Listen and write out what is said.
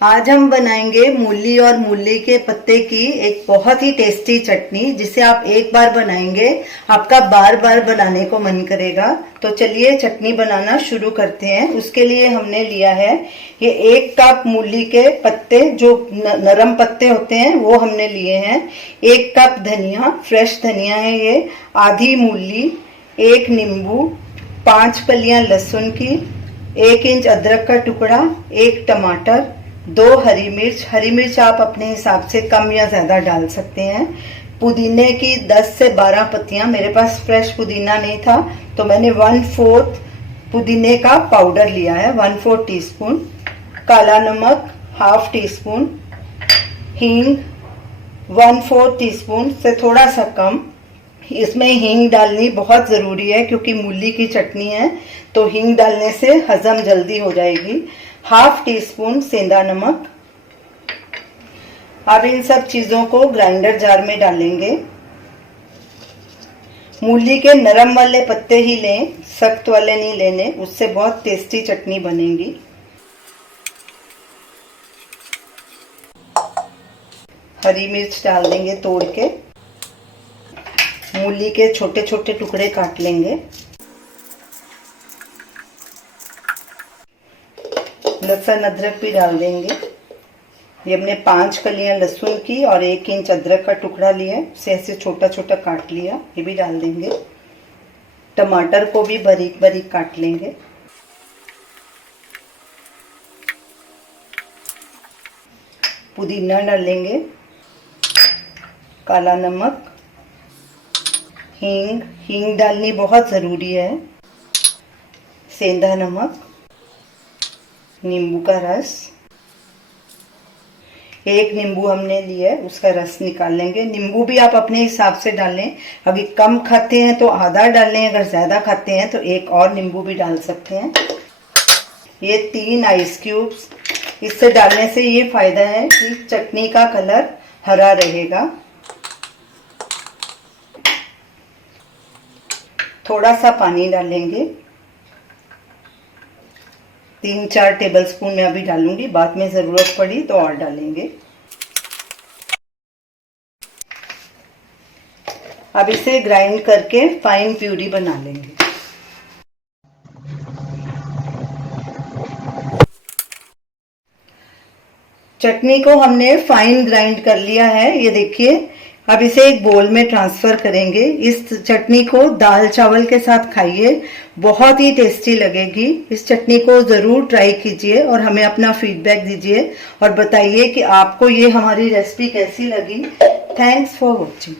आज हम बनाएंगे मूली और मूली के पत्ते की एक बहुत ही टेस्टी चटनी, जिसे आप एक बार बनाएंगे आपका बार बार बनाने को मन करेगा। तो चलिए चटनी बनाना शुरू करते हैं। उसके लिए हमने लिया है ये 1 कप मूली के पत्ते, जो नरम पत्ते होते हैं वो हमने लिए हैं। 1 कप धनिया, फ्रेश धनिया है ये, आधी मूली, 1 नींबू, 5 कलियां लहसुन की, 1 इंच अदरक का टुकड़ा, 1 टमाटर, 2 हरी मिर्च। हरी मिर्च आप अपने हिसाब से कम या ज़्यादा डाल सकते हैं। पुदीने की 10 से 12 पत्तियां, मेरे पास फ्रेश पुदीना नहीं था तो मैंने 1/4 पुदीने का पाउडर लिया है, 1/4 टीस्पून। काला नमक 1/2 टीस्पून, हींग 1/4 टीस्पून से थोड़ा सा कम। इसमें हींग डालनी बहुत ज़रूरी है क्योंकि मूली की चटनी है, तो हींग डालने से हजम जल्दी हो जाएगी। 1/2 टीस्पून सेंधा नमक। अब इन सब चीज़ों को ग्राइंडर जार में डालेंगे। मूली के नरम वाले पत्ते ही लें, सख्त वाले नहीं लेने, उससे बहुत टेस्टी चटनी बनेगी। हरी मिर्च डाल देंगे तोड़ के। मूली के छोटे छोटे टुकड़े काट लेंगे। लहसुन अदरक भी डाल देंगे। ये हमने 5 कलियां लहसुन की और 1 इंच अदरक का टुकड़ा लिया है, उसे ऐसे छोटा छोटा काट लिया, ये भी डाल देंगे। टमाटर को भी बारीक बारीक काट लेंगे। पुदीना डालेंगे, काला नमक, हींग डालनी बहुत ज़रूरी है, सेंधा नमक, नींबू का रस। 1 नींबू हमने लिया है, उसका रस निकाल लेंगे। नींबू भी आप अपने हिसाब से डालें, अभी कम खाते हैं तो आधा डालें, अगर ज़्यादा खाते हैं तो 1 और नींबू भी डाल सकते हैं। ये 3 आइस क्यूब्स, इससे डालने से ये फ़ायदा है कि चटनी का कलर हरा रहेगा। थोड़ा सा पानी डालेंगे, 3-4 टेबलस्पून मैं अभी डालूंगी, बाद में ज़रूरत पड़ी तो और डालेंगे। अब इसे ग्राइंड करके फाइन प्यूरी बना लेंगे। चटनी को हमने फाइन ग्राइंड कर लिया है, ये देखिए। अब इसे एक बोल में ट्रांसफर करेंगे। इस चटनी को दाल चावल के साथ खाइए, बहुत ही टेस्टी लगेगी। इस चटनी को ज़रूर ट्राई कीजिए और हमें अपना फीडबैक दीजिए और बताइए कि आपको ये हमारी रेसिपी कैसी लगी। Thanks for watching.